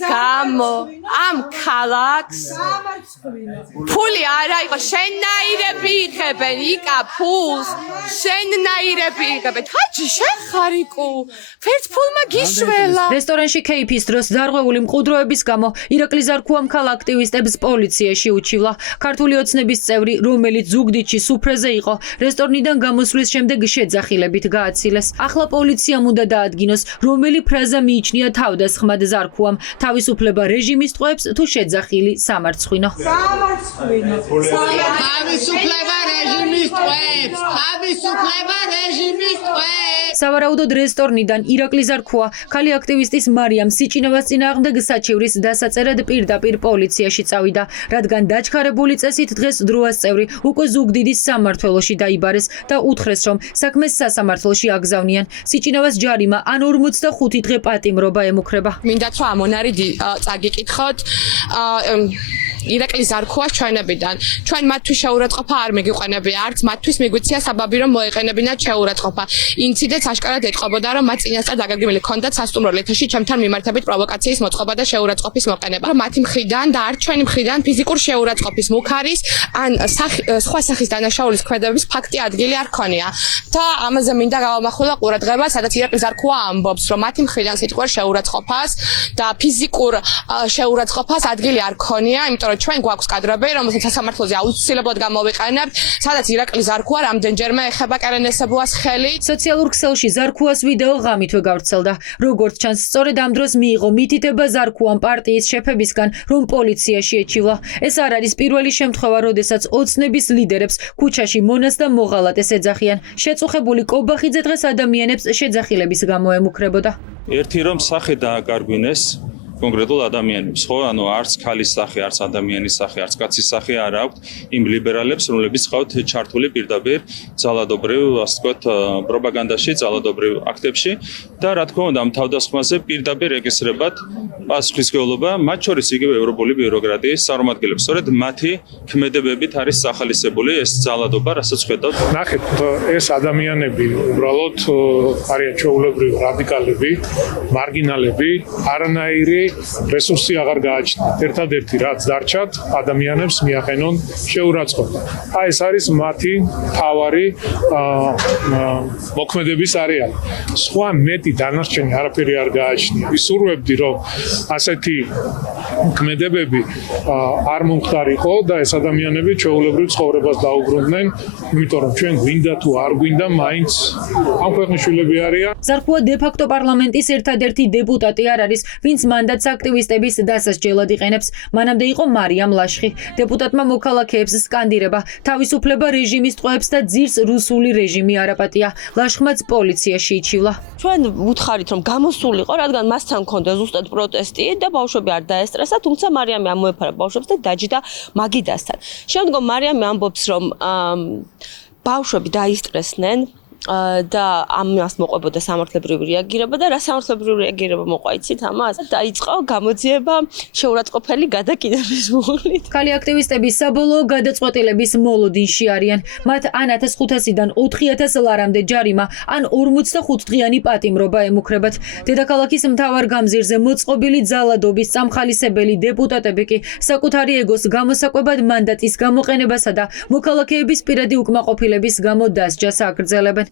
გამო ამ ქალაქს ფული არა იყო შენნაირები იღებენ იკა ფულს შენნაირები იღებენ ჰაჯი შენ ხარიკუ ვერც ფულმა გიშველა რესტორანში ქეიფის დროს დარღვეული მყუდროების გამო ირაკლი ზარქუამ ქალა აქტივისტებს პოლიციაში უჩივლა ქართული ოცნების წევრი რომელიც ზუგდიდში სუფრეზე იყო რესტორნიდან გამოსვლის შემდეგ შეძახილებით გააცილეს ახლა პოლიციამ უნდა დაადგინოს რომელი ფრაზა მიიჩნია თავდასხმად ზარქუამ თავისუფლება რეჟიმის ტყვეებს თუ შეძახილი სამარცხვინო თავისუფლება რეჟიმის ტყვეებს თავისუფლება რეჟიმის ტყვეებს სავარაუდოდ რესტორნიდან ირაკლი ზარქუა ქალი აქტივისტის მარიამ სიჭინავას წინააღმდეგ საჩივრის დასაწერად პირდაპირ პოლიციაში წავიდა რადგან დაჩქარებული წესით დღეს დროას წევრი უკვე ზუგდიდის სამმართველოში დაიბარეს და უთხრეს რომ საქმეს სასამართლოში აგზავნიან სიჭინავას ჯარიმა ან 45 დღე პატიმრობა ემუქრება მინდათ რომ ამონარი წაგიკითხოთ ირაკლი ზარქუას ჩვენებიდან ჩვენ მათთვის შეურაცხყოფა არ მიგიყვენებია არც მათთვის მიგვიცია საბაბი რომ მოეყენებინათ შეურაცხყოფა ინციდენტს აშკარად ეტყობოდა რომ მათ წინასწარ დაგაგმილი ჰქონდათ სასტუმრო ლეთოში ჩემთან მიმართებით პროვოკაციის მოწყობა და შეურაცხყოფის მოყენება მათი მხრიდან და არ ჩვენი მხრიდან ფიზიკურ შეურაცხყოფის მუქარის ან სხვა სახის დანაშაულის ქმედების ფაქტი ადგილი არ ქონია და ამაზე მინდა გავამახვილო ყურადღება სადაც ირაკლი ზარქუა ამბობს რომ მათი მხრიდან სიტყვარ შეურაცხყოფას და ფიზიკურ შეურაცხყოფას ადგილი არ ქონია იმიტომ რომ ჩვენ გვაქვს კადრები რომელსაც სასამართლოზე აუცილებლად გამოვიყენებთ სადაც ირაკლი ზარქუა რამდენჯერმე ეხება კერენესებუას ხელი სოციალურ ქსელში ზარქუას ვიდეო ღამითვე გავრცელდა როგორც ჩანს სწორედ ამ დროს მიიღო მითითება ზარქუამ პარტიის შეფებისგან რომ პოლიციაში ეჩივლა ეს არ არის პირველი შემთხვევა როდესაც ოცნების ლიდერებს ქუჩაში მონას და მოღალატეს ეძახიან შეწუხებული კობახიძე დღეს ადამიანებს შეძახილების გამო ემუქრებოდა ერთი რომ სახე დააკარგვინეს კონკრეტულ ადამიანებს ხო ანუ არც ქალის სახე არც ადამიანის სახე არც კაცის სახე არ აქვს იმ ლიბერალებს რომლებიც ყავთ ჩართული პირდაპირ ძალადობრივ ასე ვთქვათ პროპაგანდაში ძალადობრივ აქტებში და რა თქმა უნდა ამ თავდასხმაზე პირდაპირ ეკისრებათ პასუხისმგებლობა მათ შორის იგივე ევროპული ბიუროკრატიის წარმომადგენლებს სწორედ მათი ქმედებებით არის სახალისებული ეს ძალადობა რასაც ხედავთ ნახეთ ეს ადამიანები უბრალოდ არიან ჩვეულებრივი რადიკალები მარგინალები არანაირი რესურსი აღარ გააჩნიათ. ერთადერთი რაც დარჩათ, ადამიანებს მიახენონ შეურაცხყოფა. ეს არის მათი თავარი მოქმედების არეალი. სხვა მეტი დანარჩენი არაფერი არ გააჩნია. ვისურვებდი, რომ ასეთი მოქმედებები არ მომხდარიყო და ეს ადამიანები ჩვეულებრივ ცხოვრებას დაუბრუნდნენ, იმიტომ რომ ჩვენ გვინდა თუ არ გვინდა, მაინც ამ ქვეყნის შვილები არიან. ზარქუა დე-ფაქტო პარლამენტის ერთადერთი დეპუტატი არ არის, ვინც მანდატს აქტივისტების დასასჯელად იყენებს. მანამდე იყო მარიამ ლაშხი. დეპუტატმა მოქალაქეებს სკანდირება, თავისუფლება რეჟიმის ტყვეებს და ძირს რუსული რეჟიმი არაპატია. ლაშხმაც პოლიციაში იჩივლა. ჩვენ ვუთხარით რომ გამოსულიყო, რადგან მასთან მქონდა ზუსტად პროტესტი და ბავშვები არ დაესტრესა, თუმცა მარიამი ამოეფარა ბავშვებს და დაჯდა მაგიდასთან. შემდგომ მარიამი ამბობს რომ ბავშვები დაისტრესნენ და ამას მოყვებოდა სამართლებრივი რეაგირება და რა სამართლებრივი რეაგირება მოყვა იცით ამას? დაიწყო გამოძიება შეურაცხყოფელი გადაკიდების მუხლით. ქალი აქტივისტები საბოლოო გადაწყვეტილების მოლოდინში არიან. მათ ან 1500-დან 4000 ლარამდე ჯარიმა, ან 45 დღიანი პატიმრობა ემუქრებათ. დედაქალაქის მთავარ გამზირზე მოწყობილი ძალადობის წამხალისებელი დეპუტატები კი საკუთარი ეგოს გამოსაკვებად მანდატის გამოყენებასა და მოქალაქეების პირადი უკმაყოფილების გამო დასჯას აგრძელებენ.